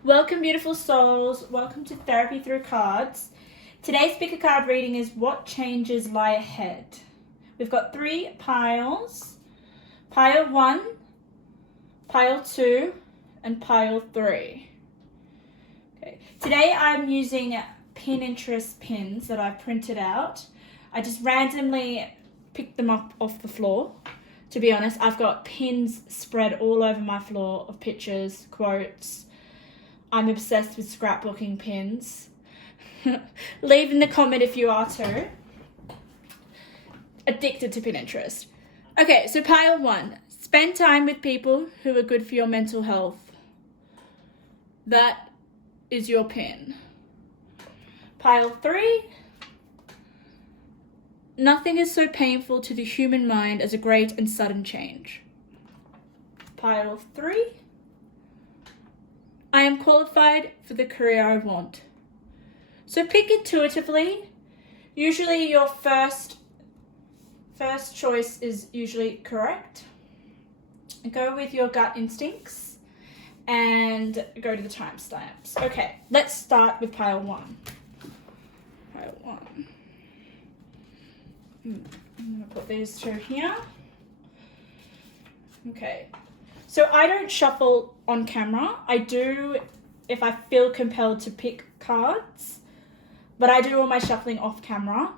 Welcome, beautiful souls. Welcome to Therapy Through Cards. Today's pick a card reading is What Changes Lie Ahead. We've got 3 piles. Pile 1, pile 2, and pile 3. Okay. Today I'm using Pinterest pins that I've printed out. I just randomly picked them up off the floor. To be honest, I've got pins spread all over my floor of pictures, quotes. I'm obsessed with scrapbooking pins. Leave in the comment if you are too. Addicted to Pinterest. Okay, so pile 1. Spend time with people who are good for your mental health. That is your pin. Pile 3. Nothing is so painful to the human mind as a great and sudden change. Pile 3. I am qualified for the career I want. So pick intuitively. Usually your first choice is usually correct. Go with your gut instincts and go to the timestamps. Okay, let's start with pile 1. Pile 1. I'm going to put these two here. Okay. So I don't shuffle on camera. I do if I feel compelled to pick cards, but I do all my shuffling off camera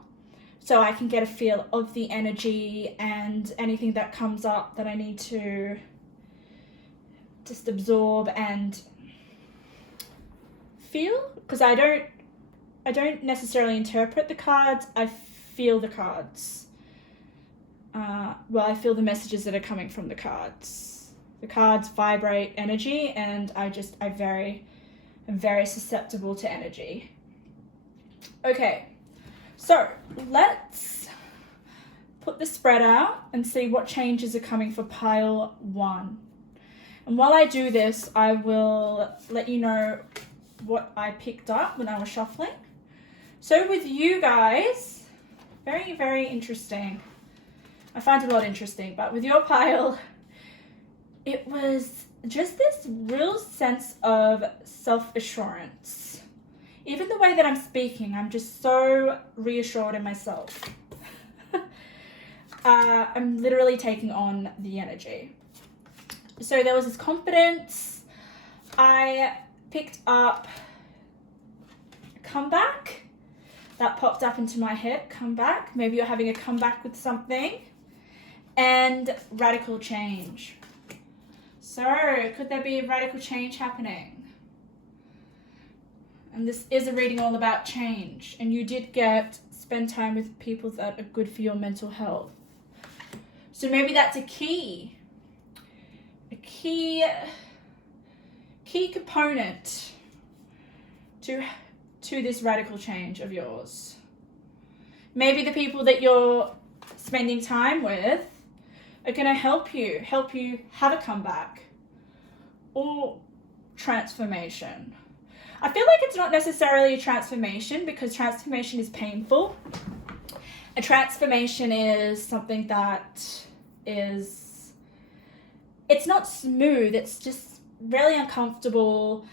so I can get a feel of the energy and anything that comes up that I need to just absorb and feel, because I don't necessarily interpret the cards. I feel the cards. I feel the messages that are coming from the cards. The cards vibrate energy, and I'm very susceptible to energy. Okay, so let's put the spread out and see what changes are coming for pile 1. And while I do this, I will let you know what I picked up when I was shuffling. So with you guys, very, very interesting. I find it a lot interesting, but with your pile, it was just this real sense of self-assurance. Even the way that I'm speaking, I'm just so reassured in myself. I'm literally taking on the energy. So there was this confidence. I picked up comeback. That popped up into my head, comeback. Maybe you're having a comeback with something. And radical change. So, could there be a radical change happening? And this is a reading all about change. And you did spend time with people that are good for your mental health. So maybe that's a key component to this radical change of yours. Maybe the people that you're spending time with are going to help you have a comeback or transformation. I feel like it's not necessarily a transformation, because transformation is painful. A transformation is something that it's not smooth, it's just really uncomfortable,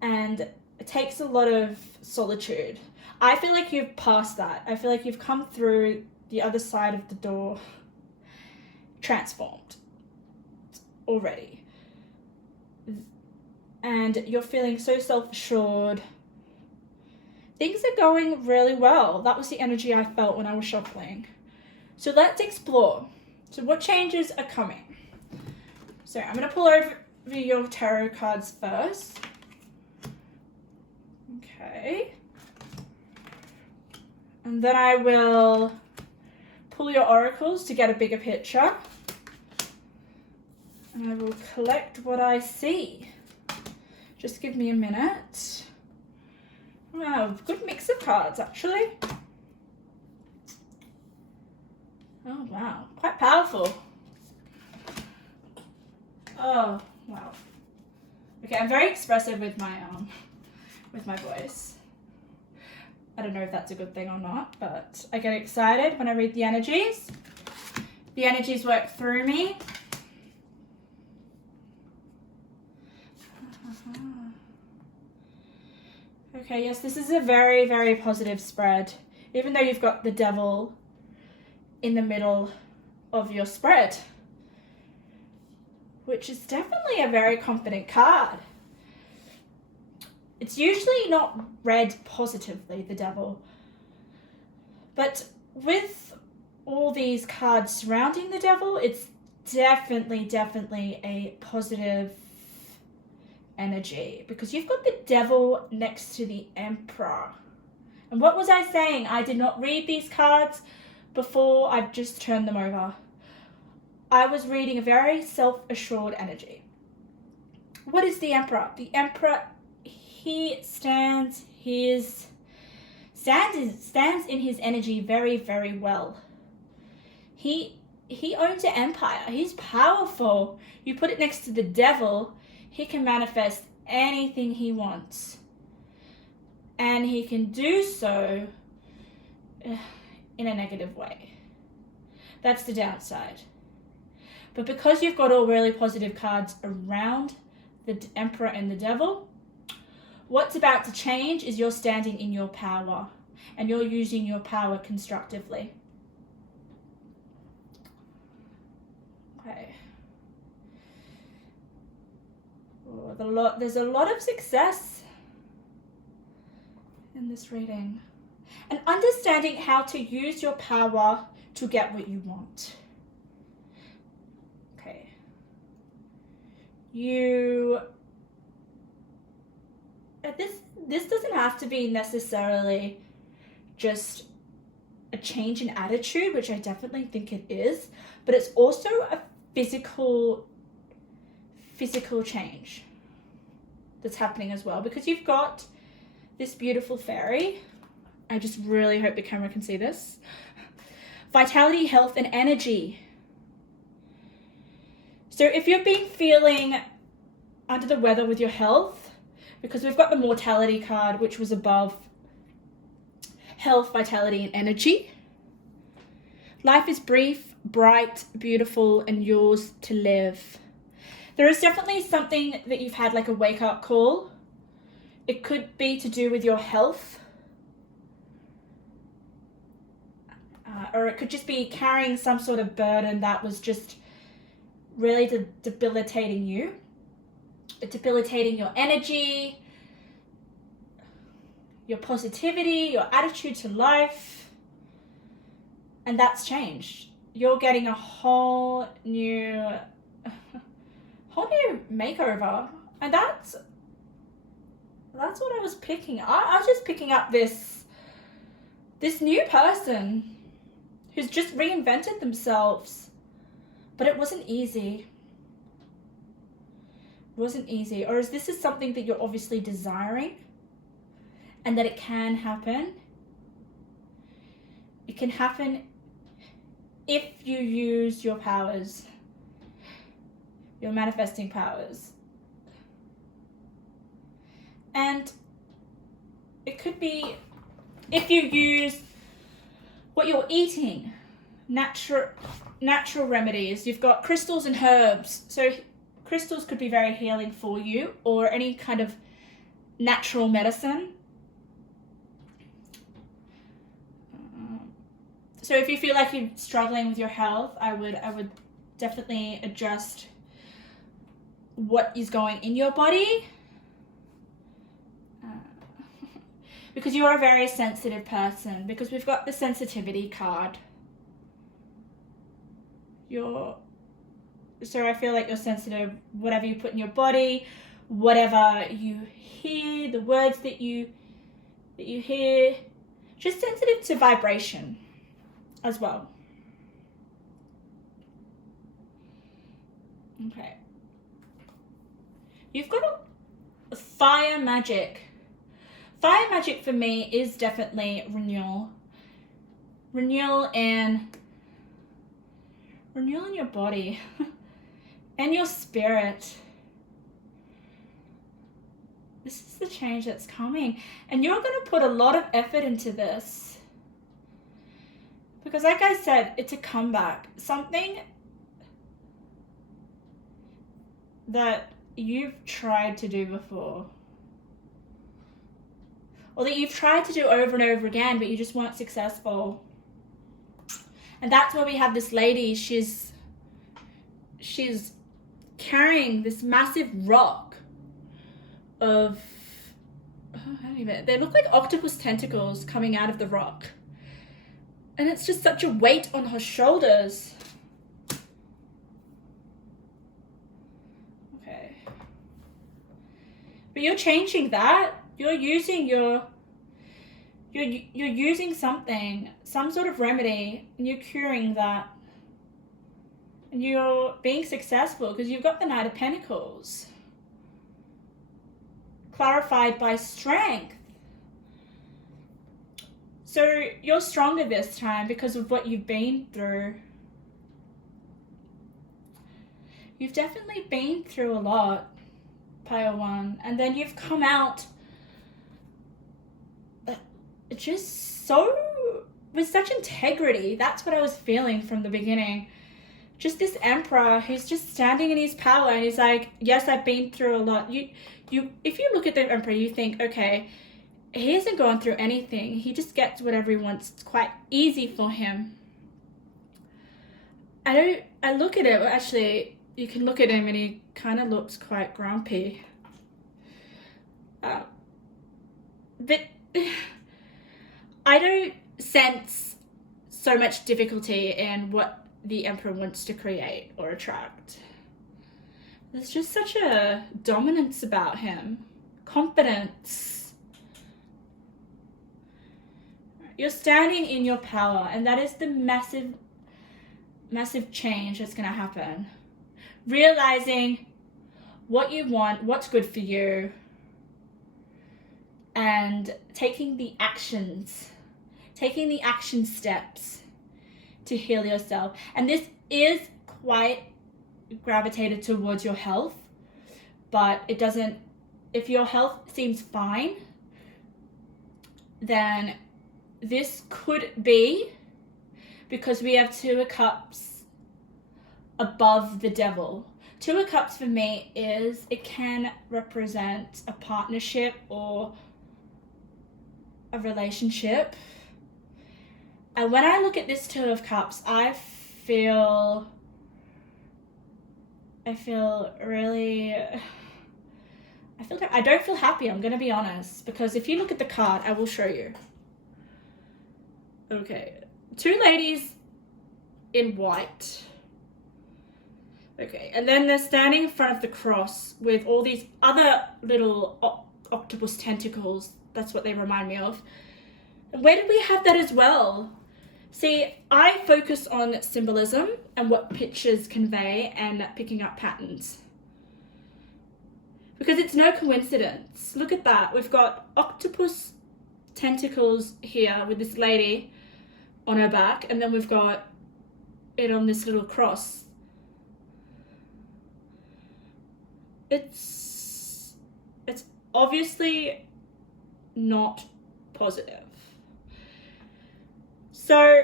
and it takes a lot of solitude. I feel like you've passed that. I feel like you've come through the other side of the door transformed already. And you're feeling so self-assured. Things are going really well. That was the energy I felt when I was shuffling. So let's explore. So what changes are coming? So I'm going to pull over your tarot cards first. Okay. And then I will pull your oracles to get a bigger picture. And I will collect what I see. Just give me a minute. Wow, good mix of cards actually. Oh wow, quite powerful. Oh wow. Okay, I'm very expressive with my voice. I don't know if that's a good thing or not, but I get excited when I read the energies. The energies work through me. Okay, yes, this is a very, very positive spread. Even though you've got the devil in the middle of your spread, which is definitely a very confident card. It's usually not read positively, the devil. But with all these cards surrounding the devil, it's definitely a positive energy, because you've got the devil next to the emperor. And what was I saying? I did not read these cards before I've just turned them over. I was reading a very self-assured energy. What is the emperor? The emperor, he stands in his energy very, very well. He owns an empire. He's powerful. You put it next to the devil, he can manifest anything he wants. And he can do so in a negative way. That's the downside. But because you've got all really positive cards around the emperor and the devil, what's about to change is you're standing in your power and you're using your power constructively. Okay. There's a lot of success in this reading. And understanding how to use your power to get what you want. Okay. This doesn't have to be necessarily just a change in attitude, which I definitely think it is, but it's also a physical change that's happening as well, because you've got this beautiful fairy. I just really hope the camera can see this. Vitality, health, and energy. So if you've been feeling under the weather with your health, because we've got the mortality card, which was above health, vitality, and energy. Life is brief, bright, beautiful, and yours to live. There is definitely something that you've had, like a wake-up call. It could be to do with your health. Or it could just be carrying some sort of burden that was just really debilitating you. Debilitating your energy, your positivity, your attitude to life. And that's changed. You're getting a whole new makeover. And that's what I was picking up. I was just picking up this new person who's just reinvented themselves. But it wasn't easy. It wasn't easy. Or is this something that you're obviously desiring and that it can happen? It can happen if you use your powers, your manifesting powers. And it could be if you use what you're eating, natural remedies. You've got crystals and herbs. So crystals could be very healing for you, or any kind of natural medicine. So if you feel like you're struggling with your health, I would definitely adjust what is going in your body. Because you are a very sensitive person, because we've got the sensitivity card. So I feel like you're sensitive, whatever you put in your body, whatever you hear, the words that you hear, just sensitive to vibration as well. Okay. You've got a fire magic. Fire magic for me is definitely renewal. Renewal in your body and your spirit. This is the change that's coming. And you're going to put a lot of effort into this. Because like I said, it's a comeback. Something that you've tried to do before. or that you've tried to do over and over again, but you just weren't successful. And that's where we have this lady. She's carrying this massive rock of, they look like octopus tentacles coming out of the rock. And it's just such a weight on her shoulders. Okay. But you're changing that. You're using you're using something, some sort of remedy, and you're curing that. And you're being successful because you've got the Knight of Pentacles. Clarified by strength. So you're stronger this time because of what you've been through. You've definitely been through a lot, Pile 1. And then you've come out just so, with such integrity. That's what I was feeling from the beginning. Just this Emperor who's just standing in his power, and he's like, yes, I've been through a lot. If you look at the Emperor, you think, okay, he hasn't gone through anything. He just gets whatever he wants. It's quite easy for him. I look at it, actually, you can look at him and he kind of looks quite grumpy. But I don't sense so much difficulty in what the Emperor wants to create or attract. There's just such a dominance about him. Confidence. You're standing in your power, and that is the massive, massive change that's going to happen. Realizing what you want, what's good for you, and taking the action steps to heal yourself. And this is quite gravitated towards your health, but it doesn't, if your health seems fine, then this could be because we have Two of Cups above the Devil. Two of Cups for me it can represent a partnership or a relationship. And when I look at this Two of Cups, I feel really, I don't feel happy, I'm going to be honest. Because if you look at the card, I will show you. Okay, two ladies in white. Okay, and then they're standing in front of the cross with all these other little octopus tentacles. That's what they remind me of. And where did we have that as well? See, I focus on symbolism and what pictures convey and picking up patterns. Because it's no coincidence. Look at that. We've got octopus tentacles here with this lady on her back, and then we've got it on this little cross. It's obviously not positive. So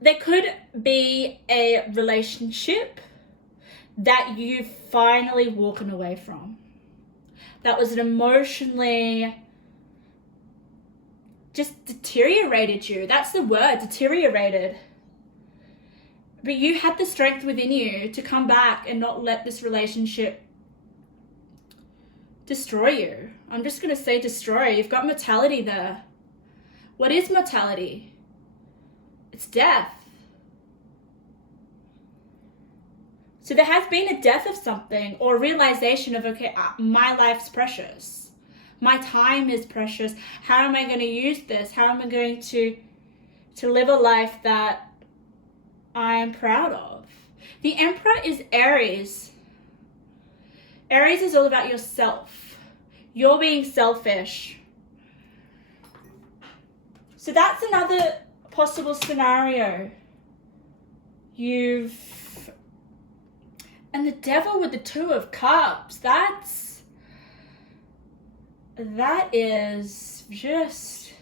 there could be a relationship that you've finally walking away from. That was an emotionally just deteriorated you. That's the word, deteriorated. But you had the strength within you to come back and not let this relationship destroy you. I'm just going to say destroy. You've got mortality there. What is mortality? It's death. So there has been a death of something, or a realization of, okay, my life's precious. My time is precious. How am I going to use this? How am I going to live a life that I'm proud of? The Emperor is Aries. Aries is all about yourself. You're being selfish. So that's another possible scenario. And the Devil with the Two of Cups, that is just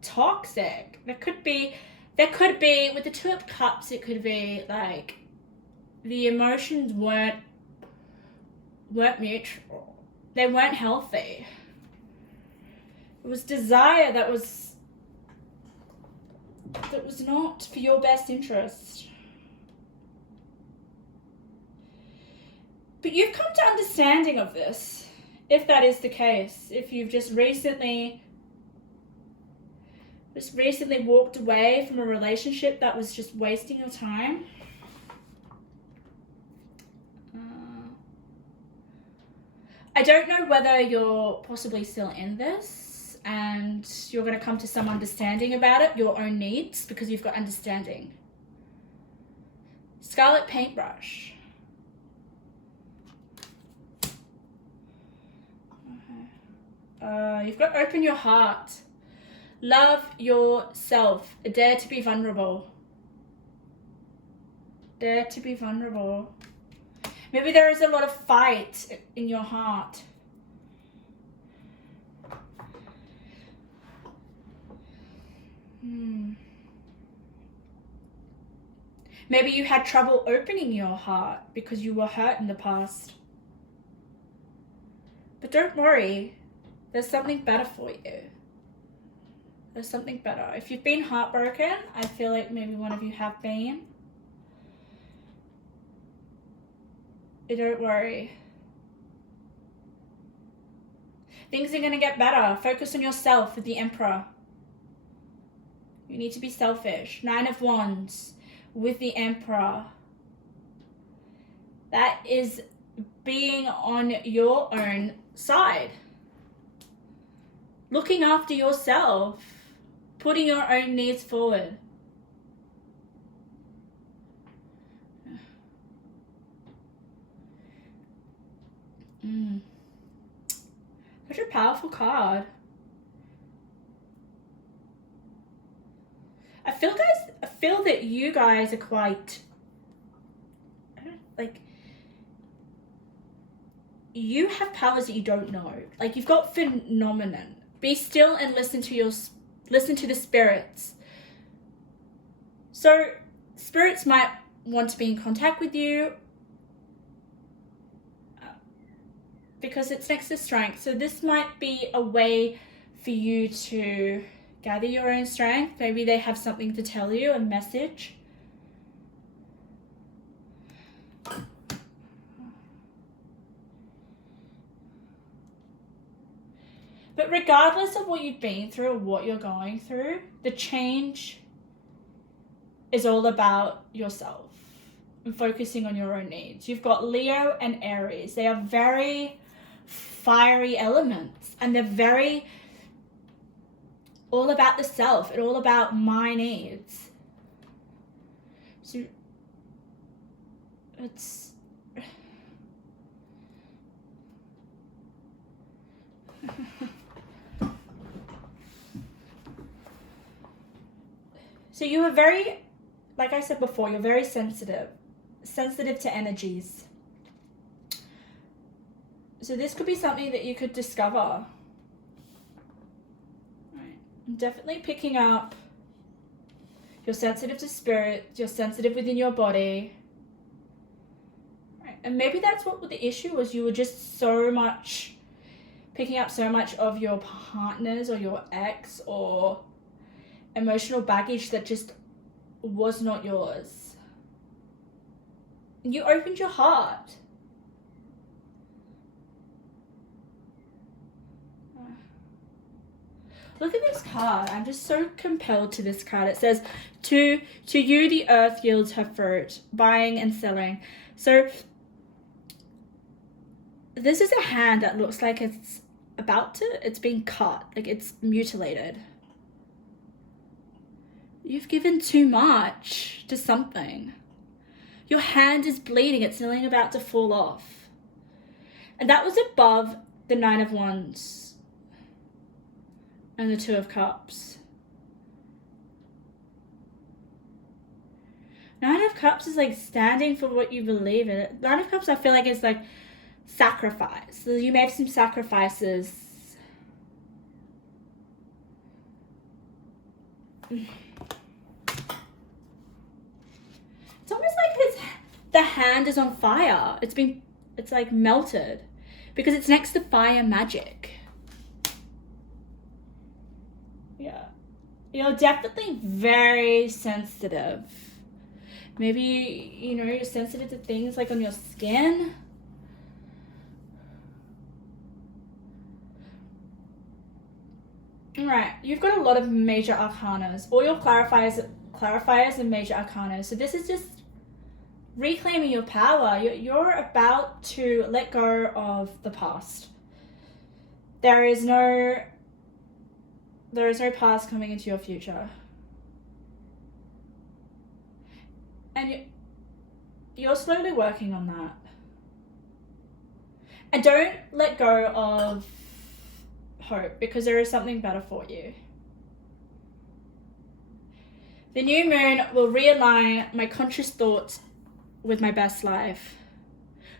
toxic. There could be with the Two of Cups, it could be like the emotions weren't mutual. They weren't healthy. It was desire that was not for your best interest. But you've come to understanding of this, if that is the case. If you've just recently walked away from a relationship that was just wasting your time. I don't know whether you're possibly still in this and you're going to come to some understanding about it, your own needs, because you've got understanding. Scarlet paintbrush. You've got to open your heart. Love yourself. Dare to be vulnerable. Dare to be vulnerable. Maybe there is a lot of fight in your heart. Maybe you had trouble opening your heart because you were hurt in the past. But don't worry. There's something better for you. There's something better. If you've been heartbroken, I feel like maybe one of you have been. Don't worry. Things are going to get better. Focus on yourself with the Emperor. You need to be selfish. 9 of Wands with the Emperor. That is being on your own side. Looking after yourself. Putting your own needs forward. Such a powerful card. I feel that you guys are quite, you have powers that you don't know. Like, you've got phenomenon. Be still and listen to the spirits. So spirits might want to be in contact with you because it's next to strength. So this might be a way for you to gather your own strength. Maybe they have something to tell you, a message. But regardless of what you've been through or what you're going through, the change is all about yourself and focusing on your own needs. You've got Leo and Aries. They are very fiery elements, and they're very all about the self and all about my needs. So it's so you are very, like I said before, you're very sensitive to energies. So this could be something that you could discover. Right. I'm definitely picking up you're sensitive to spirit, you're sensitive within your body. Right. And maybe that's what the issue was. You were just picking up so much of your partners or your ex or emotional baggage that just was not yours. You opened your heart. Look at this card. I'm just so compelled to this card. It says, to you the earth yields her fruit, buying and selling. So this is a hand that looks like it's being cut, like it's mutilated. You've given too much to something. Your hand is bleeding. It's nearly about to fall off. And that was above the 9 of Wands and the 2 of Cups. 9 of Cups is like standing for what you believe in. 9 of Cups, I feel like it's like sacrifice. So you made some sacrifices. It's almost like the hand is on fire. It's like melted because it's next to fire magic. Yeah. You're definitely very sensitive. Maybe, you're sensitive to things like on your skin. Alright, you've got a lot of major arcanas. All your clarifiers and major arcanas. So this is just reclaiming your power. You're about to let go of the past. There is no past coming into your future. And you're slowly working on that. And don't let go of hope, because there is something better for you. The new moon will realign my conscious thoughts with my best life.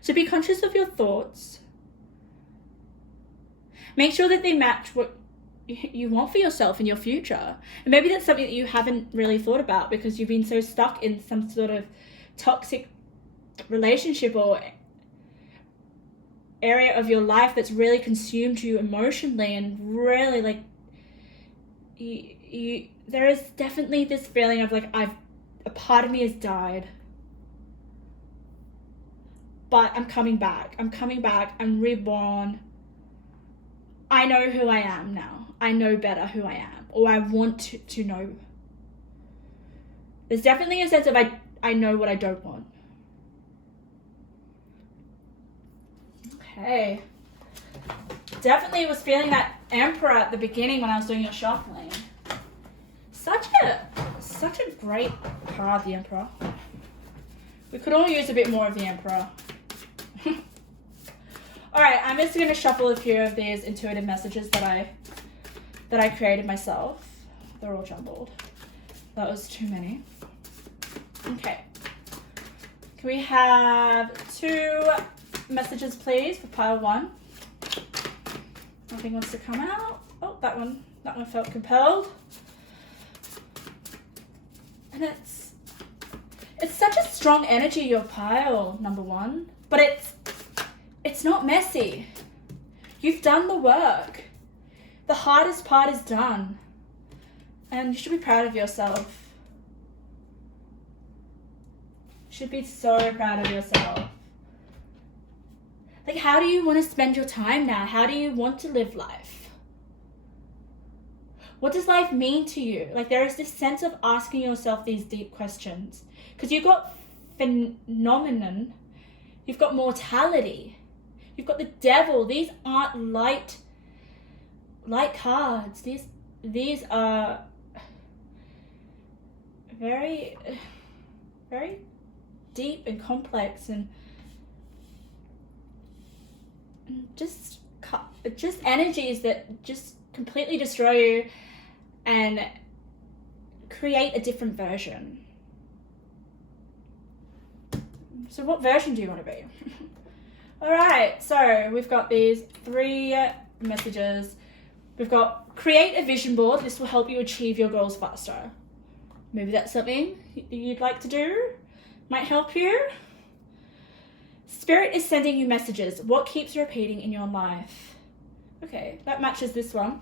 So be conscious of your thoughts. Make sure that they match what you want for yourself in your future. And maybe that's something that you haven't really thought about because you've been so stuck in some sort of toxic relationship or area of your life that's really consumed you emotionally, and really like there is definitely this feeling of like a part of me has died, but I'm coming back, I'm reborn. I know who I am now. I know better who I am, or I want to know. There's definitely a sense of I know what I don't want. Okay. Definitely was feeling that Emperor at the beginning when I was doing your shuffling. Such a great card, the Emperor. We could all use a bit more of the Emperor. Alright, I'm just going to shuffle a few of these intuitive messages that I created myself. They're all jumbled. That was too many. Okay. Can we have 2 messages, please, for pile 1? Nothing wants to come out. Oh, that one felt compelled. And it's such a strong energy, your pile, number 1. But it's not messy. You've done the work. The hardest part is done. And you should be proud of yourself. You should be so proud of yourself. Like, how do you want to spend your time now? How do you want to live life? What does life mean to you? Like, there is this sense of asking yourself these deep questions. Because you've got phenomenon, you've got mortality, you've got the devil. These aren't light cards. These are very, very deep and complex and just energies that just completely destroy you and create a different version. So what version do you want to be? All right, so we've got these 3 messages. We've got create a vision board. This will help you achieve your goals faster. Maybe that's something you'd like to do. Might help you. Spirit is sending you messages. What keeps repeating in your life? Okay, that matches this one.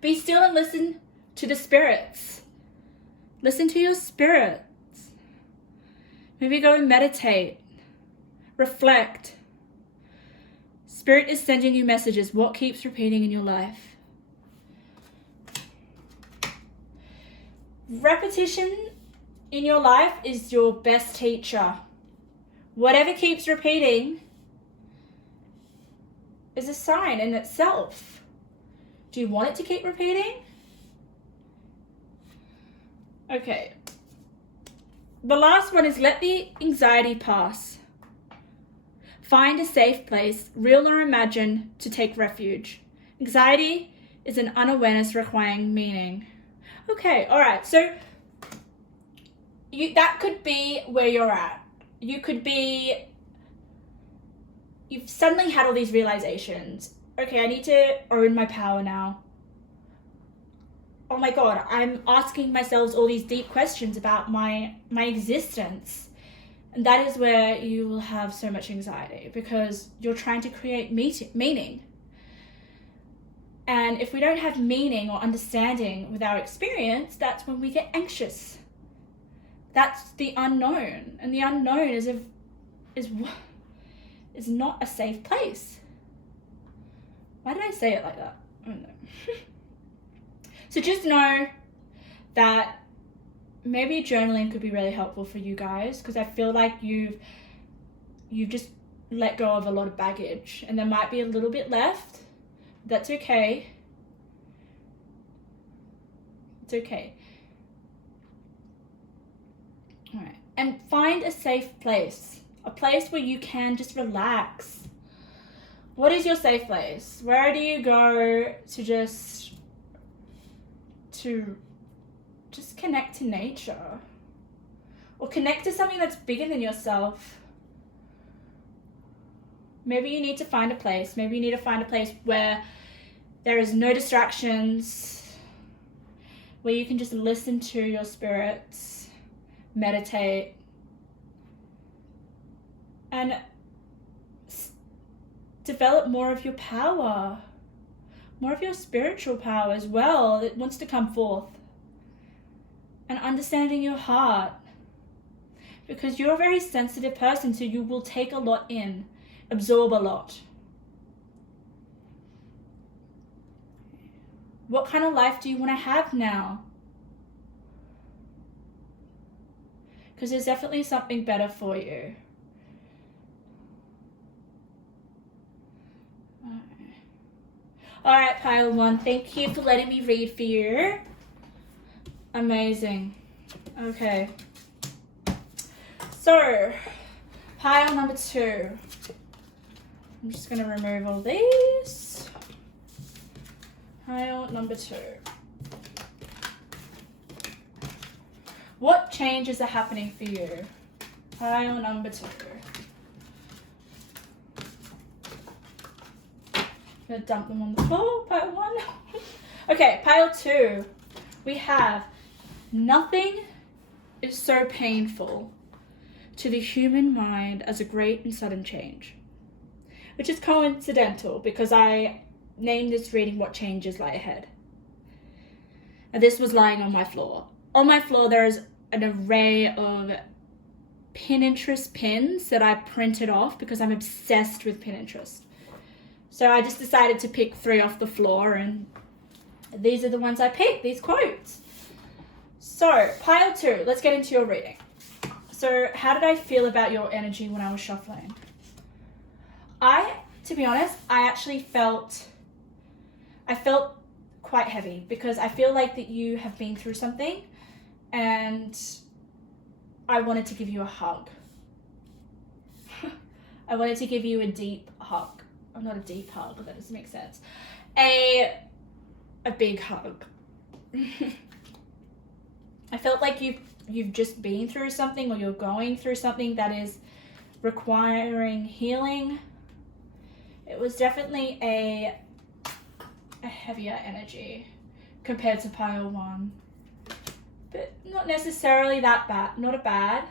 Be still and listen to the spirits. Listen to your spirits. Maybe go and meditate. Reflect. Spirit is sending you messages. What keeps repeating in your life? Repetition in your life is your best teacher. Whatever keeps repeating is a sign in itself. Do you want it to keep repeating? Okay. The last one is let the anxiety pass. Find a safe place, real or imagined, to take refuge. Anxiety is an unawareness requiring meaning. Okay, all right. So that could be where you're at. You've suddenly had all these realizations. Okay, I need to own my power now. Oh my God, I'm asking myself all these deep questions about my existence. And that is where you will have so much anxiety because you're trying to create meaning. And if we don't have meaning or understanding with our experience, that's when we get anxious. That's the unknown. And the unknown is not a safe place. Why did I say it like that? I don't know. So just know that maybe journaling could be really helpful for you guys, because I feel like you've just let go of a lot of baggage, and there might be a little bit left. That's okay. It's okay. All right. And find a safe place, a place where you can just relax. What is your safe place? Where do you go to just connect to nature, or connect to something that's bigger than yourself? Maybe you need to find a place. Maybe you need to find a place where there is no distractions, where you can just listen to your spirits, meditate, and develop more of your power, more of your spiritual power as well that wants to come forth. And understanding your heart, because you're a very sensitive person, so you will take a lot in, absorb a lot. What kind of life do you want to have now? Because there's definitely something better for you. All right, pile 1, thank you for letting me read for you. Amazing. Okay. So, pile number 2. I'm just going to remove all these. Pile number 2. What changes are happening for you? Pile number 2. I'm going to dump them on the floor. Pile 1. Okay, pile 2. We have nothing is so painful to the human mind as a great and sudden change, which is coincidental because I named this reading What Changes Lie Ahead. And this was lying on my floor. On my floor there is an array of Pinterest pins that I printed off because I'm obsessed with Pinterest. So I just decided to pick 3 off the floor, and these are the ones I picked, these quotes. So, pile 2, let's get into your reading. So, how did I feel about your energy when I was shuffling? To be honest, I felt quite heavy, because I feel like that you have been through something, and I wanted to give you a hug. I wanted to give you a deep hug. Oh, not a deep hug, that doesn't make sense. A big hug. I felt like you've just been through something, or you're going through something that is requiring healing. It was definitely a heavier energy compared to pile 1. But not necessarily that bad, not a bad,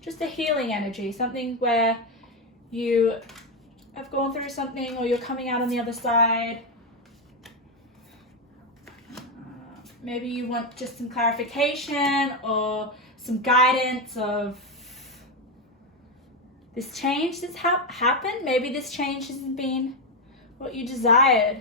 just a healing energy, something where you have gone through something, or you're coming out on the other side. Maybe you want just some clarification or some guidance of this change that's happened. Maybe this change hasn't been what you desired.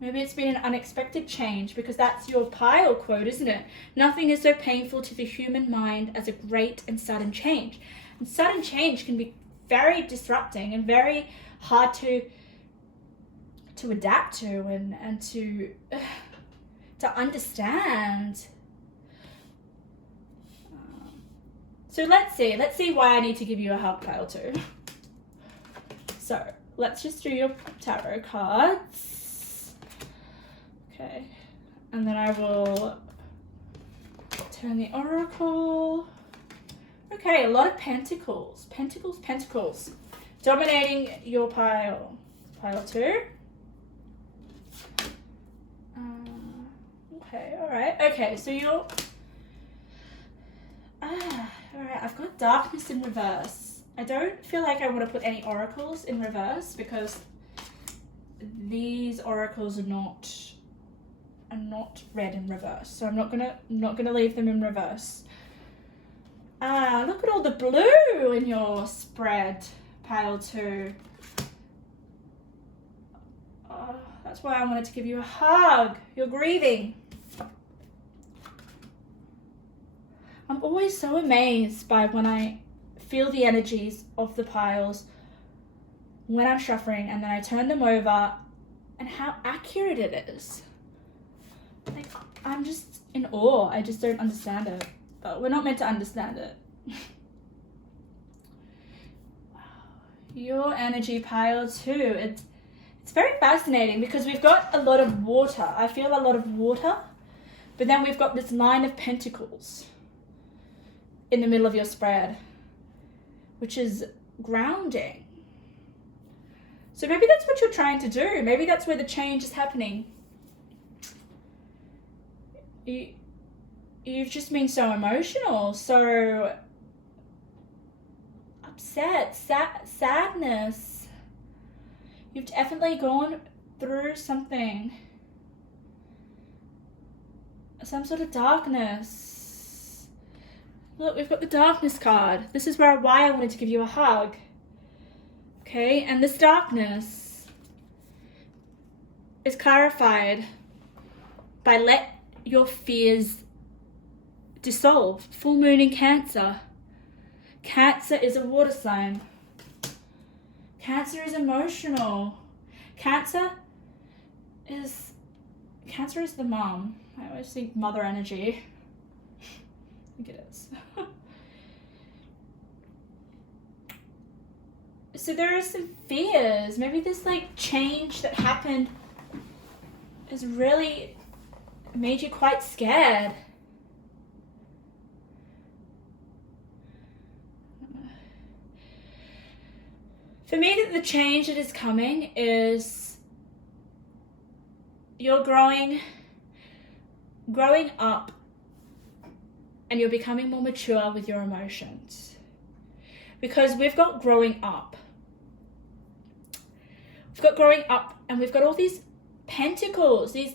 Maybe it's been an unexpected change, because that's your pile quote, isn't it? Nothing is so painful to the human mind as a great and sudden change. And sudden change can be very disrupting and very hard to adapt to and to understand. So let's see why I need to give you a hug, pile 2. So let's just do your tarot cards. Okay, and then I will turn the oracle. Okay, a lot of pentacles, pentacles, dominating your pile 2. Okay, all right. Okay, so you're... all right, I've got darkness in reverse. I don't feel like I want to put any oracles in reverse, because these oracles are not read in reverse, so I'm not gonna leave them in reverse. Look at all the blue in your spread, pile 2. That's why I wanted to give you a hug. You're grieving. I'm always so amazed by when I feel the energies of the piles when I'm shuffling, and then I turn them over, and how accurate it is. Like, I'm just in awe. I just don't understand it. But we're not meant to understand it. Your energy, pile 2. It's very fascinating because we've got a lot of water. I feel a lot of water. But then we've got this line of pentacles in the middle of your spread, which is grounding. So maybe that's what you're trying to do. Maybe that's where the change is happening. You've just been so emotional, so upset, sadness. You've definitely gone through something. Some sort of darkness. Look, we've got the darkness card. This is why I wanted to give you a hug. Okay, and this darkness is clarified by let your fears dissolve. Full moon in Cancer. Cancer is a water sign. Cancer is emotional. Cancer is the mom. I always think mother energy. I think it is. So there are some fears. Maybe this like change that happened has really made you quite scared. For me, the change that is coming is you're growing up, and you're becoming more mature with your emotions. Because we've got growing up. We've got growing up, and we've got all these pentacles, these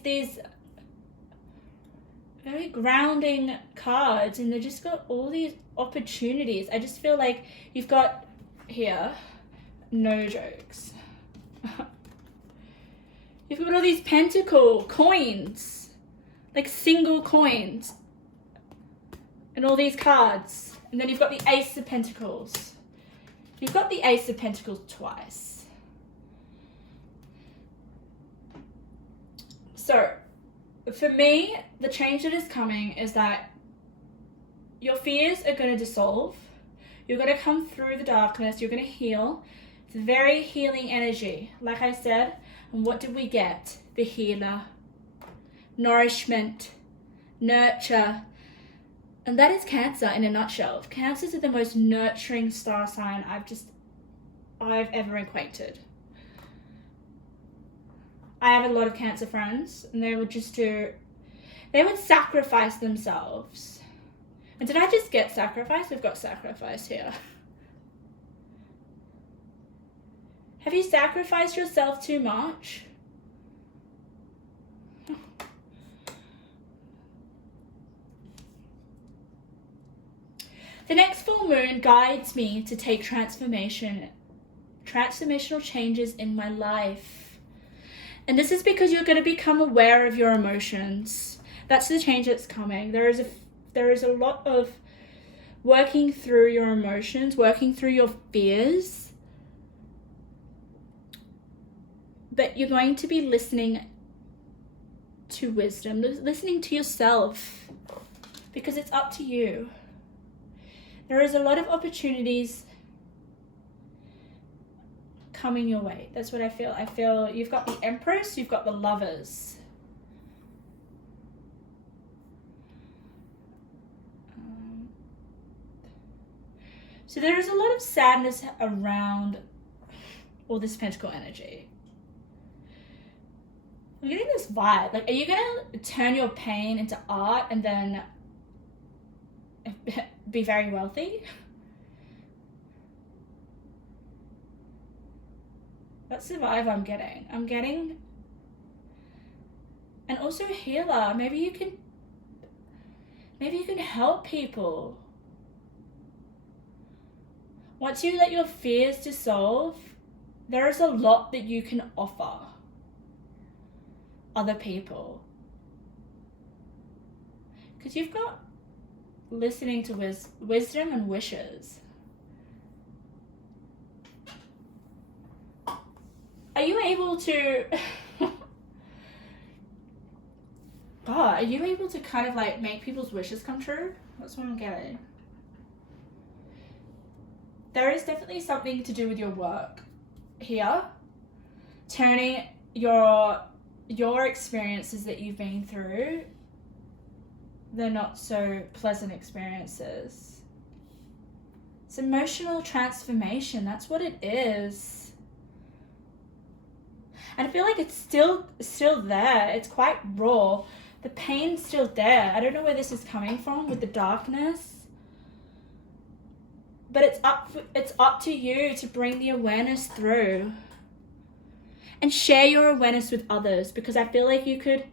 very grounding cards, and they've just got all these opportunities. I just feel like you've got here, no jokes. You've got all these pentacle coins, like single coins, and all these cards. And then you've got the Ace of Pentacles. You've got the Ace of Pentacles twice. So, for me, the change that is coming is that your fears are going to dissolve. You're going to come through the darkness. You're going to heal. It's a very healing energy. Like I said, and what did we get? The healer. Nourishment. Nurture. And that is Cancer in a nutshell. Cancers are the most nurturing star sign I've ever acquainted. I have a lot of Cancer friends, and they would sacrifice themselves. And did I just get sacrifice? We've got sacrifice here. Have you sacrificed yourself too much? The next full moon guides me to take transformational changes in my life. And this is because you're going to become aware of your emotions. That's the change that's coming. There is a lot of working through your emotions, working through your fears. But you're going to be listening to wisdom, listening to yourself, because it's up to you. There is a lot of opportunities coming your way. That's what I feel. I feel you've got the Empress, you've got the Lovers. So there is a lot of sadness around all this Pentacle energy. I'm getting this vibe. Like, are you going to turn your pain into art and then be very wealthy? That's the vibe I'm getting. And also healer. Maybe you can help people. Once you let your fears dissolve, there is a lot that you can offer other people. Because you've got listening to wisdom and wishes. Are you able to... God, are you able to kind of like make people's wishes come true? That's what I'm getting. There is definitely something to do with your work here. Turning your experiences that you've been through, they're not so pleasant experiences. It's emotional transformation. That's what it is. And I feel like it's still there. It's quite raw. The pain's still there. I don't know where this is coming from with the darkness. But it's up to you to bring the awareness through. And share your awareness with others, because I feel like you could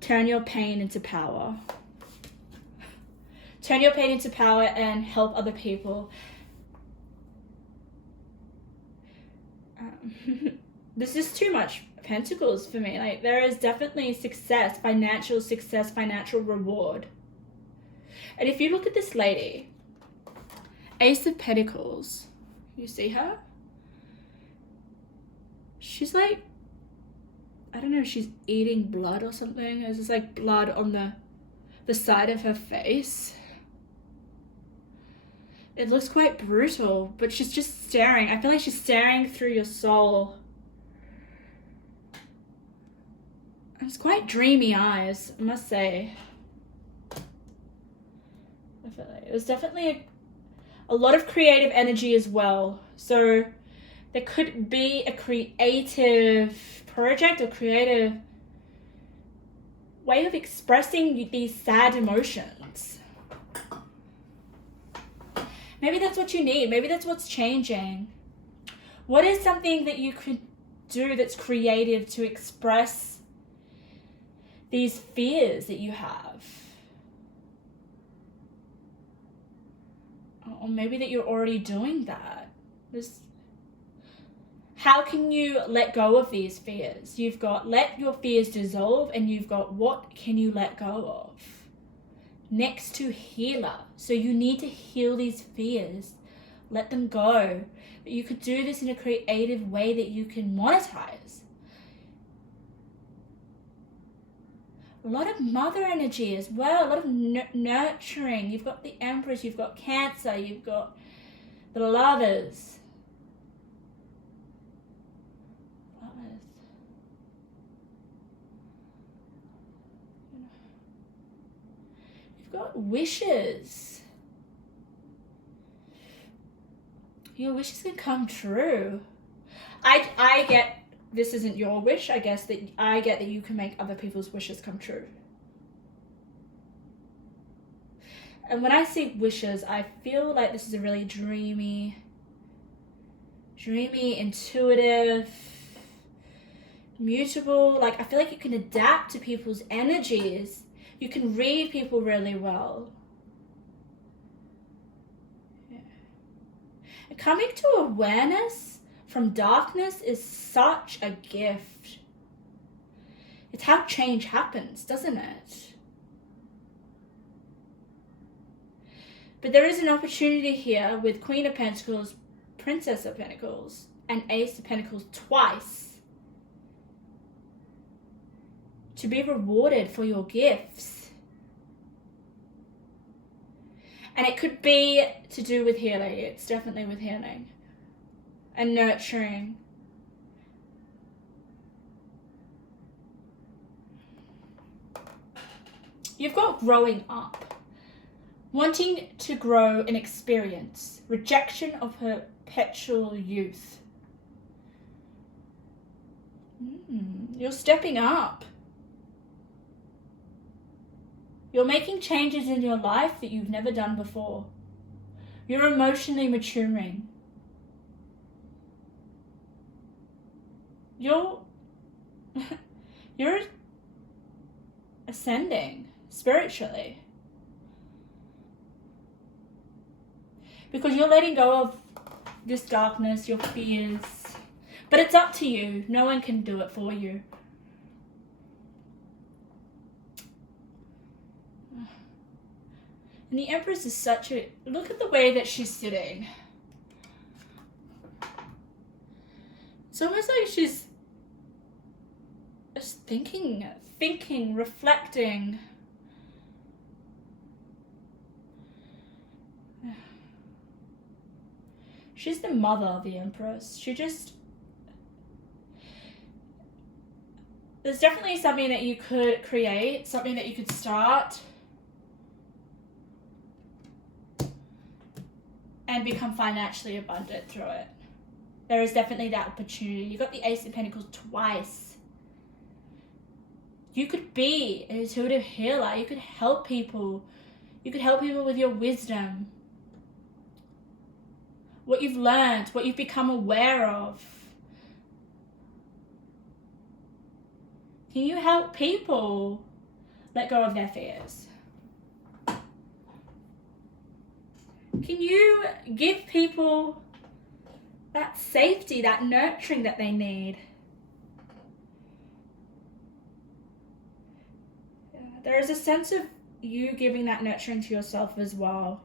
turn your pain into power. Turn your pain into power and help other people. This is too much pentacles for me. Like, there is definitely success, financial reward. And if you look at this lady, Ace of Pentacles, you see her? She's like, I don't know if she's eating blood or something. There's just like blood on the side of her face. It looks quite brutal, but she's just staring. I feel like she's staring through your soul. And it's quite dreamy eyes, I must say. I feel like there's definitely a lot of creative energy as well. So there could be a creative project or creative way of expressing these sad emotions. Maybe that's what you need. Maybe that's what's changing. What is something that you could do that's creative to express these fears that you have? Or maybe that you're already doing that. How can you let go of these fears? You've got let your fears dissolve, and you've got what can you let go of? Next to healer. So you need to heal these fears. Let them go. But you could do this in a creative way that you can monetize. A lot of mother energy as well. A lot of nurturing. You've got the Empress. You've got Cancer. You've got the Lovers. Got wishes. Your wishes can come true. I get this isn't your wish. I get that you can make other people's wishes come true. And when I see wishes, I feel like this is a really dreamy, intuitive, mutable. Like, I feel like you can adapt to people's energies. You can read people really well. Yeah. And coming to awareness from darkness is such a gift. It's how change happens, doesn't it? But there is an opportunity here with Queen of Pentacles, Princess of Pentacles, and Ace of Pentacles twice, to be rewarded for your gifts. And it could be to do with healing. It's definitely with healing and nurturing. You've got growing up, wanting to grow in experience, rejection of perpetual youth. You're stepping up. You're making changes in your life that you've never done before. You're emotionally maturing. you're ascending spiritually. Because you're letting go of this darkness, your fears. But it's up to you. No one can do it for you. And the Empress is such a... Look at the way that she's sitting. It's almost like she's just thinking, reflecting. She's the mother, the Empress. There's definitely something that you could create, something that you could start and become financially abundant through it. There is definitely that opportunity. You got the Ace of Pentacles twice. You could be an intuitive healer. You could help people. You could help people with your wisdom. What you've learned, what you've become aware of. Can you help people let go of their fears? Can you give people that safety, that nurturing that they need? There is a sense of you giving that nurturing to yourself as well.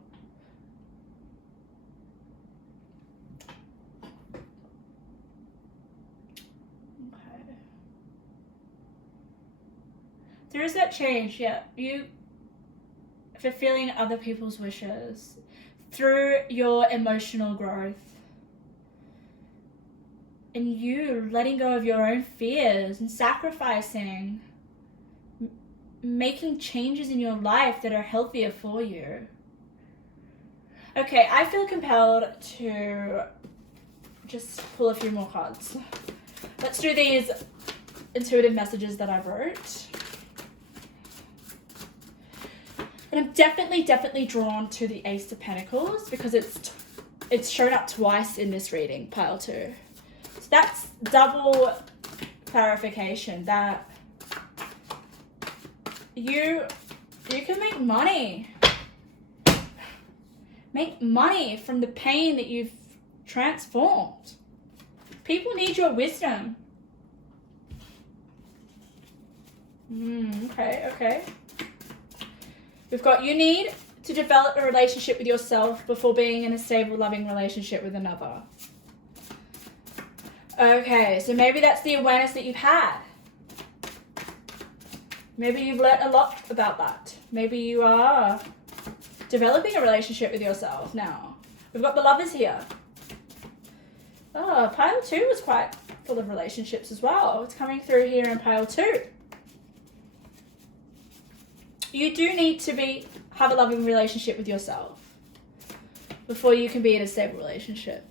There is that change, yeah. You fulfilling other people's wishes through your emotional growth. And you letting go of your own fears and sacrificing, making changes in your life that are healthier for you. Okay, I feel compelled to just pull a few more cards. Let's do these intuitive messages that I wrote. And I'm definitely drawn to the Ace of Pentacles because it's shown up twice in this reading, pile 2. So that's double clarification that you can make money. Make money from the pain that you've transformed. People need your wisdom. Okay. We've got you need to develop a relationship with yourself before being in a stable, loving relationship with another. Okay, so maybe that's the awareness that you've had. Maybe you've learnt a lot about that. Maybe you are developing a relationship with yourself now. We've got the Lovers here. Oh, pile 2 was quite full of relationships as well. It's coming through here in pile 2. You do need to have a loving relationship with yourself before you can be in a stable relationship.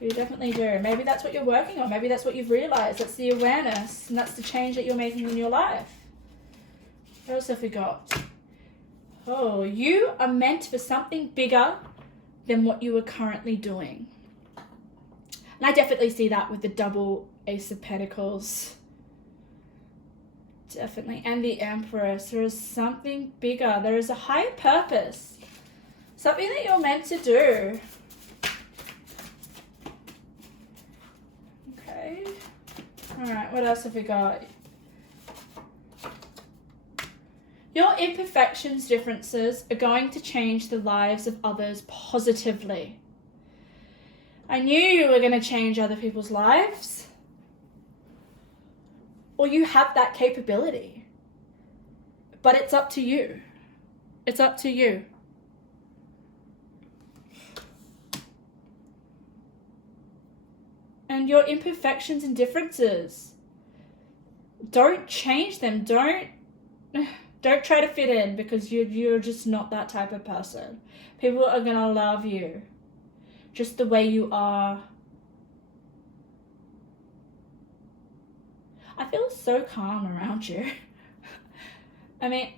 You definitely do. Maybe that's what you're working on. Maybe that's what you've realized. That's the awareness, and that's the change that you're making in your life. What else have we got? Oh, you are meant for something bigger than what you are currently doing. And I definitely see that with the double Ace of Pentacles. Definitely. And the Empress. There is something bigger. There is a higher purpose. Something that you're meant to do. Okay. Alright, what else have we got? Your imperfections, differences are going to change the lives of others positively. I knew you were going to change other people's lives. Or you have that capability. But it's up to you. It's up to you. And your imperfections and differences, don't change them. Don't try to fit in because you're just not that type of person. People are going to love you just the way you are. I feel so calm around you. I mean,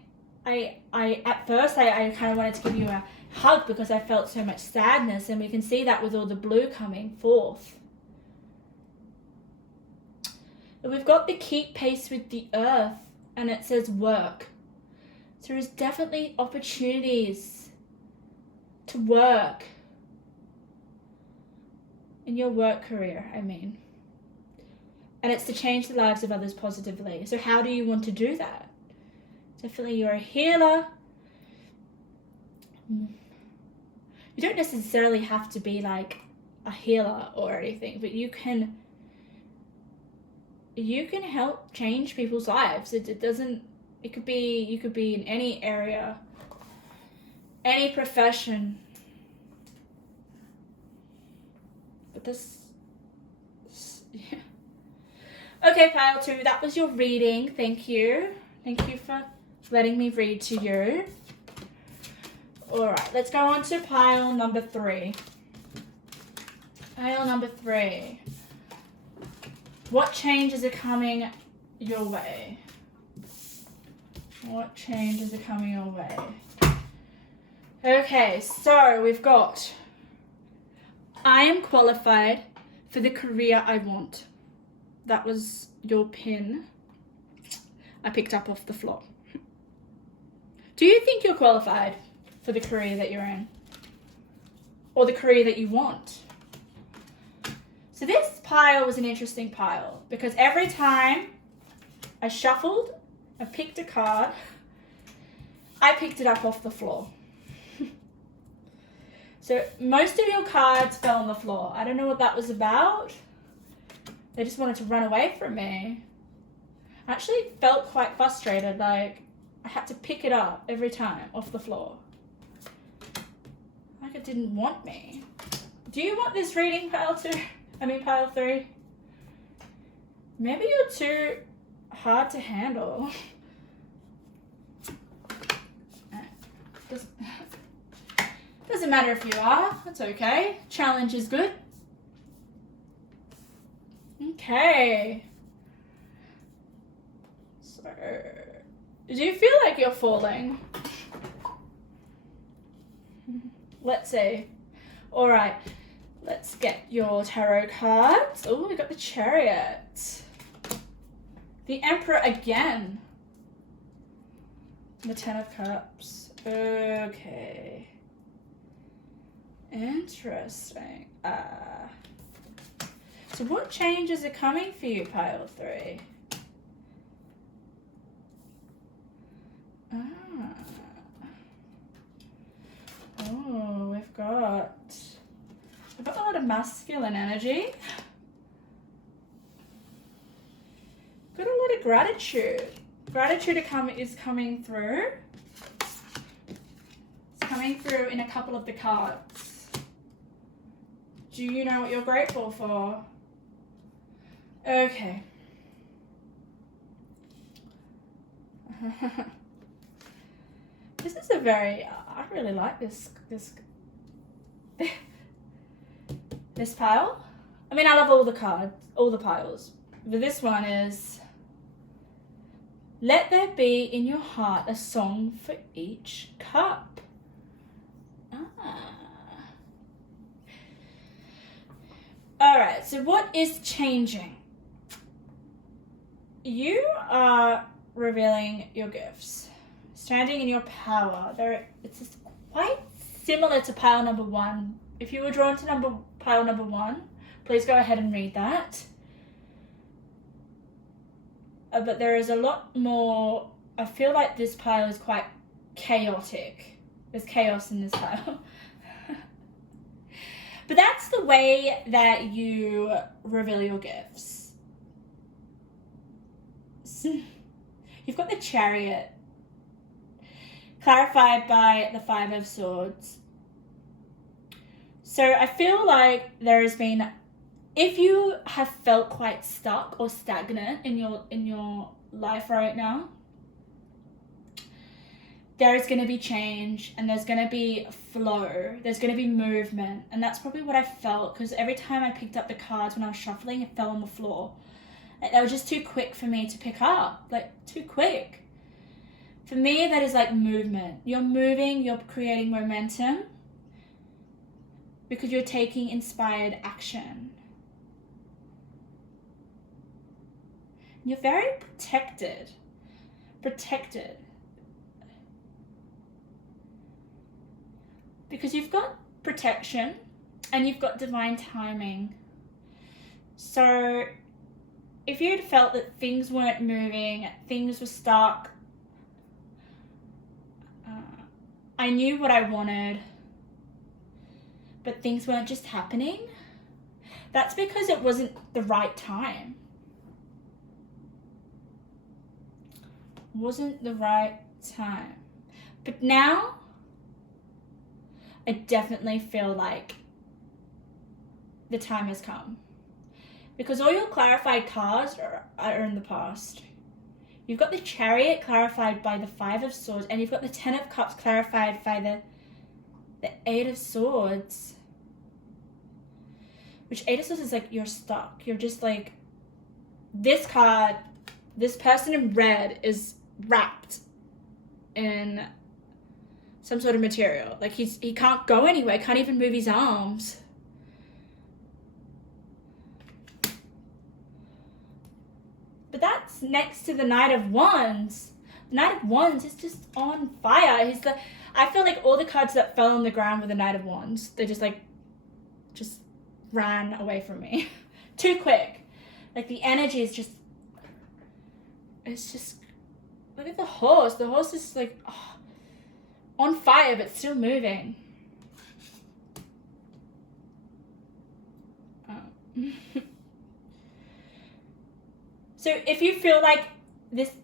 I at first I kind of wanted to give you a hug because I felt so much sadness, and we can see that with all the blue coming forth. We've got the keep pace with the earth, and it says work. So there's definitely opportunities to work in your work career, I mean. And it's to change the lives of others positively. So how do you want to do that? Definitely you're a healer. You don't necessarily have to be like a healer or anything, but you can help change people's lives. It doesn't, you could be in any area, any profession. But yeah. Okay, pile 2, that was your reading. Thank you. Thank you for letting me read to you. All right, let's go on to pile number 3. Pile number 3. What changes are coming your way? What changes are coming your way? Okay, so we've got, I am qualified for the career I want. That was your pin I picked up off the floor. Do you think you're qualified for the career that you're in? Or the career that you want? So this pile was an interesting pile because every time I shuffled and picked a card, I picked it up off the floor. So most of your cards fell on the floor. I don't know what that was about. They just wanted to run away from me. I actually felt quite frustrated, like I had to pick it up every time off the floor. Like it didn't want me. Do you want this reading, pile 2? Pile 3? Maybe you're too hard to handle. Doesn't matter if you are, that's okay. Challenge is good. Okay. So, do you feel like you're falling? Let's see. All right, let's get your tarot cards. Oh, we got the Chariot. The Emperor again. The 10 of Cups. Okay. Interesting. So what changes are coming for you, pile 3? Oh, we've got a lot of masculine energy. Got a lot of gratitude. Gratitude is coming through. It's coming through in a couple of the cards. Do you know what you're grateful for? Okay. This is a very, I really like this pile. I love all the cards, all the piles. But this one is, let there be in your heart a song for each cup. All right, so what is changing? You are revealing your gifts, standing in your power. It's just quite similar to pile number 1. If you were drawn to pile number 1, please go ahead and read that. But there is a lot more. I feel like this pile is quite chaotic. There's chaos in this pile. But that's the way that you reveal your gifts. You've got the Chariot, clarified by the 5 of Swords. So I feel like there has been, if you have felt quite stuck or stagnant in your life right now, there is going to be change and there's going to be flow. There's going to be movement. And that's probably what I felt, because every time I picked up the cards when I was shuffling, it fell on the floor. They were just too quick for me to pick up, like too quick. For me, that is like movement. You're moving, you're creating momentum because you're taking inspired action. You're very protected. Protected. Because you've got protection and you've got divine timing. So if you'd felt that things weren't moving, things were stuck, I knew what I wanted, but things weren't just happening, that's because it wasn't the right time. Wasn't the right time. But now, I definitely feel like the time has come. Because all your clarified cards are in the past. You've got the Chariot clarified by the 5 of Swords, and you've got the 10 of Cups clarified by the 8 of Swords. Which 8 of Swords is like, you're stuck. You're just like, this card, this person in red is wrapped in some sort of material. Like he can't go anywhere, can't even move his arms. But that's next to the Knight of Wands. The Knight of Wands is just on fire. I feel like all the cards that fell on the ground were the Knight of Wands. They just ran away from me. Too quick. Like the energy is just, it's just, look at the horse. The horse is like on fire but still moving. So if you feel like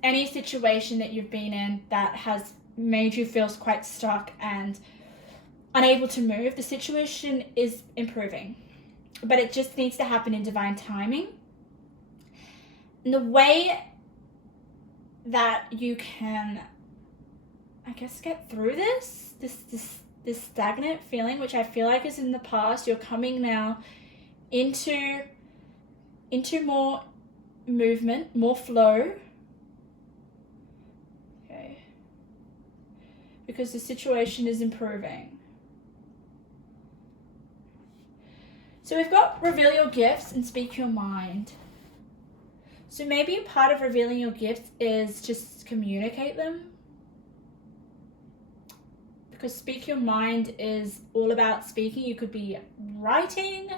any situation that you've been in that has made you feel quite stuck and unable to move, the situation is improving. But it just needs to happen in divine timing. And the way that you can, I guess, get through this stagnant feeling, which I feel like is in the past, you're coming now into more movement, more flow. Okay. Because the situation is improving. So we've got reveal your gifts and speak your mind. So maybe a part of revealing your gifts is just communicate them. Because speak your mind is all about speaking. You could be writing,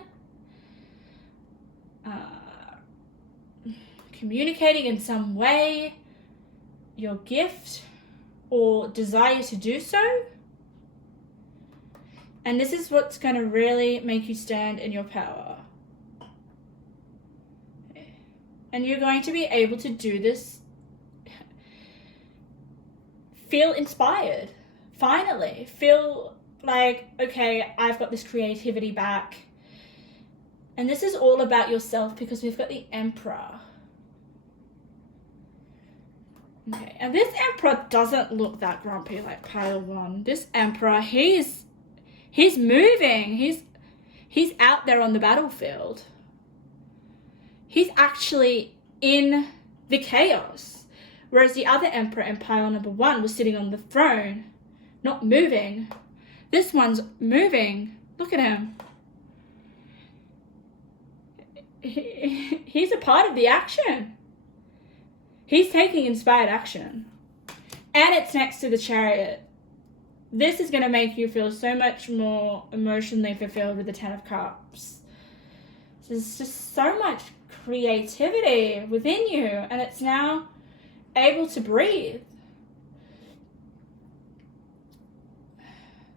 communicating in some way your gift or desire to do so. And this is what's going to really make you stand in your power. And you're going to be able to do this. Feel inspired. Finally. Feel like, okay, I've got this creativity back. And this is all about yourself because we've got the Emperor. Okay, and this Emperor doesn't look that grumpy like pile 1. This Emperor, he's moving. He's out there on the battlefield. He's actually in the chaos. Whereas the other Emperor in pile number 1 was sitting on the throne, not moving. This one's moving. Look at him. He's a part of the action. He's taking inspired action. And it's next to the Chariot. This is going to make you feel so much more emotionally fulfilled with the 10 of Cups. There's just so much creativity within you, and it's now able to breathe.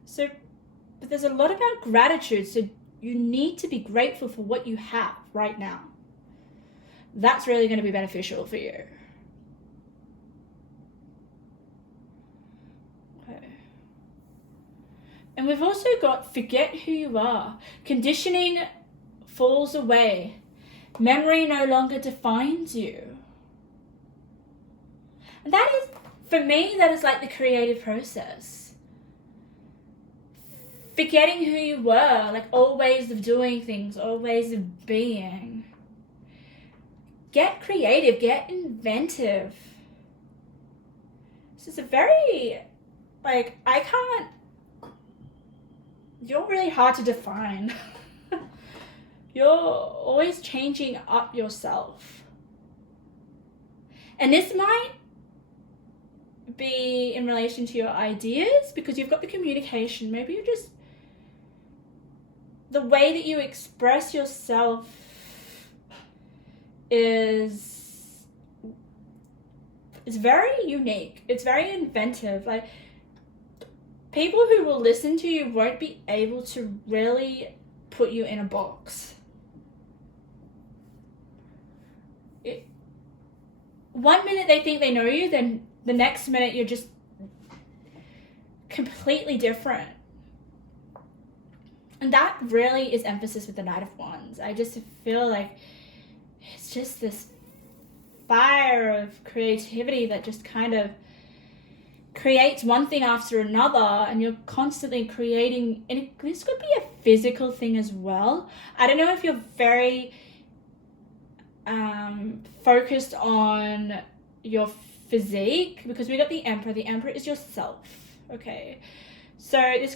So, but there's a lot about gratitude, so you need to be grateful for what you have right now. That's really going to be beneficial for you. Okay. And we've also got forget who you are. Conditioning falls away. Memory no longer defines you. And that is, for me, that is like the creative process. Forgetting who you were, like old ways of doing things, old ways of being. Get creative, get inventive. This is a very, you're really hard to define. You're always changing up yourself. And this might be in relation to your ideas, because you've got the communication. Maybe you're just, the way that you express yourself is very unique. It's very inventive. Like, people who will listen to you won't be able to really put you in a box. One minute they think they know you, then the next minute you're just completely different. And that really is emphasis with the Knight of Wands. I just feel like it's just this fire of creativity that just kind of creates one thing after another, and you're constantly creating. And this could be a physical thing as well. I don't know if you're very focused on your physique, because we got the Emperor. The Emperor is yourself. Okay, so this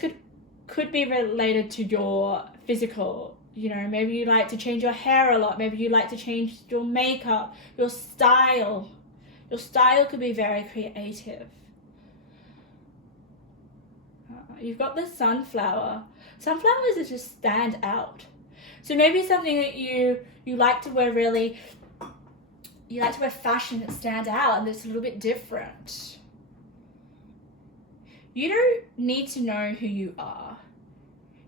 could be related to your physical. You know, maybe you like to change your hair a lot. Maybe you like to change your makeup, your style. Your style could be very creative. You've got the Sunflower. Sunflowers is just stand out. So maybe something that you like to wear really, you like to wear fashion that stands out and that's a little bit different. You don't need to know who you are.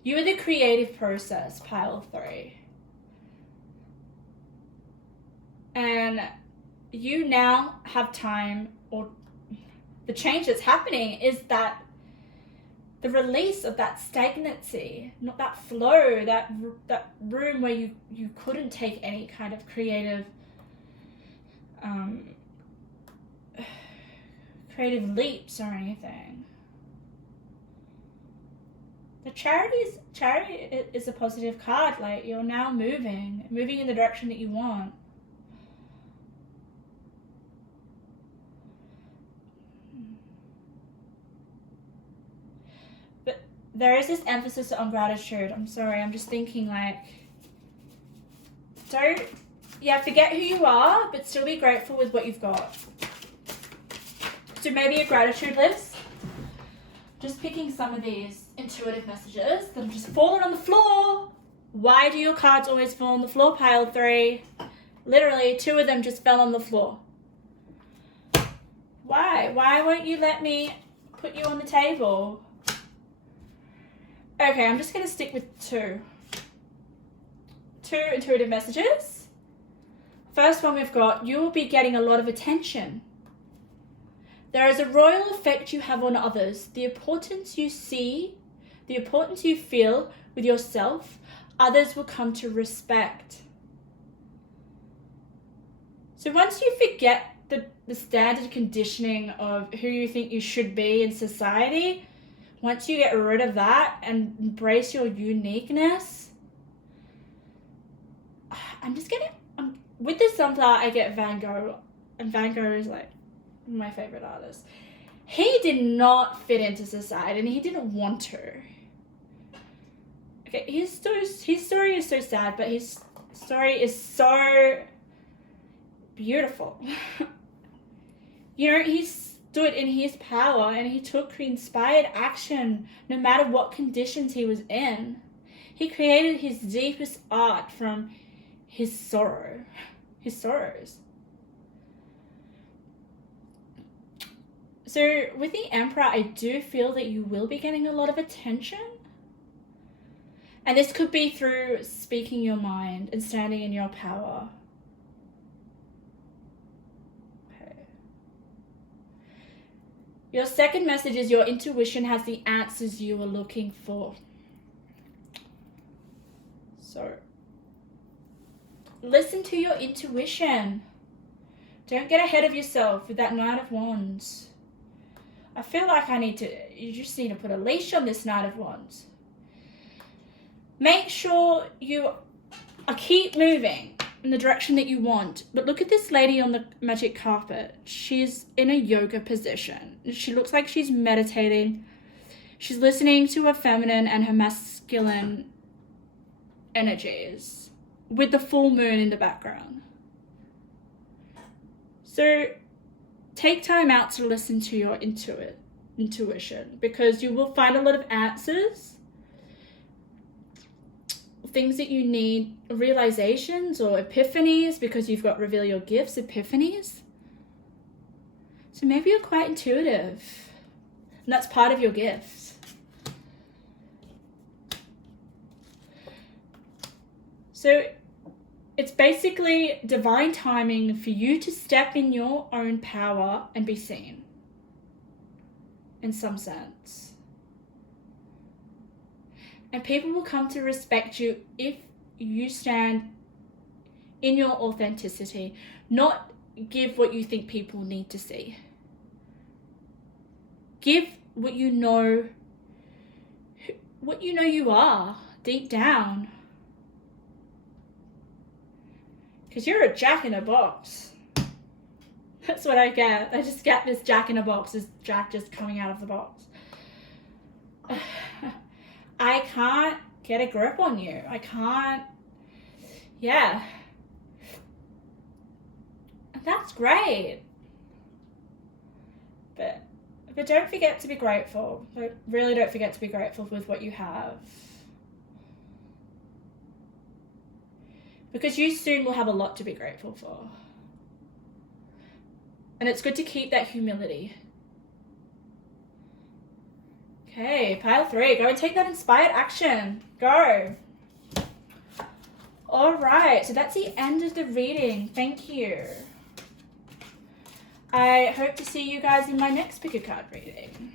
You are the creative process, pile 3. And you now have time, or the change that's happening is that the release of that stagnancy, not that flow, that room where you couldn't take any kind of creative leaps or anything. The Chariot is a positive card. Like, you're now moving in the direction that you want. But there is this emphasis on gratitude. I'm sorry, I'm just thinking, like, forget who you are, but still be grateful with what you've got. So maybe a gratitude list. Just picking some of these intuitive messages that have just fallen on the floor. Why do your cards always fall on the floor, pile 3? Literally, 2 of them just fell on the floor. Why? Why won't you let me put you on the table? Okay, I'm just going to stick with 2. 2 intuitive messages. First one we've got, you will be getting a lot of attention. There is a royal effect you have on others. The importance you see, the importance you feel with yourself, others will come to respect. So once you forget the standard conditioning of who you think you should be in society, once you get rid of that and embrace your uniqueness, with this Sunflower, I get Van Gogh. And Van Gogh is like my favorite artist. He did not fit into society, and he didn't want to. Okay, his story is so sad, but his story is so beautiful. You know, he stood in his power and he took inspired action no matter what conditions he was in. He created his deepest art from his sorrows. So with the Emperor, I do feel that you will be getting a lot of attention. And this could be through speaking your mind and standing in your power. Okay. Your second message is your intuition has the answers you are looking for. So, listen to your intuition. Don't get ahead of yourself with that Knight of Wands. I feel like you just need to put a leash on this Knight of Wands. Make sure you keep moving in the direction that you want. But look at this lady on the magic carpet. She's in a yoga position. She looks like she's meditating. She's listening to her feminine and her masculine energies with the full moon in the background. So take time out to listen to your intuition, because you will find a lot of answers, things that you need, realizations or epiphanies, because you've got reveal your gifts, epiphanies. So maybe you're quite intuitive, and that's part of your gifts. So it's basically divine timing for you to step in your own power and be seen, in some sense. And people will come to respect you if you stand in your authenticity, not give what you think people need to see. Give what you know you are deep down. Because you're a jack in a box. That's what I get. I just get this jack in a box, this jack just coming out of the box. I can't get a grip on you. I can't, yeah. That's great. But don't forget to be grateful. Really don't forget to be grateful with what you have. Because you soon will have a lot to be grateful for. And it's good to keep that humility. Okay, pile 3. Go and take that inspired action. Go. All right, so that's the end of the reading. Thank you. I hope to see you guys in my next pick a card reading.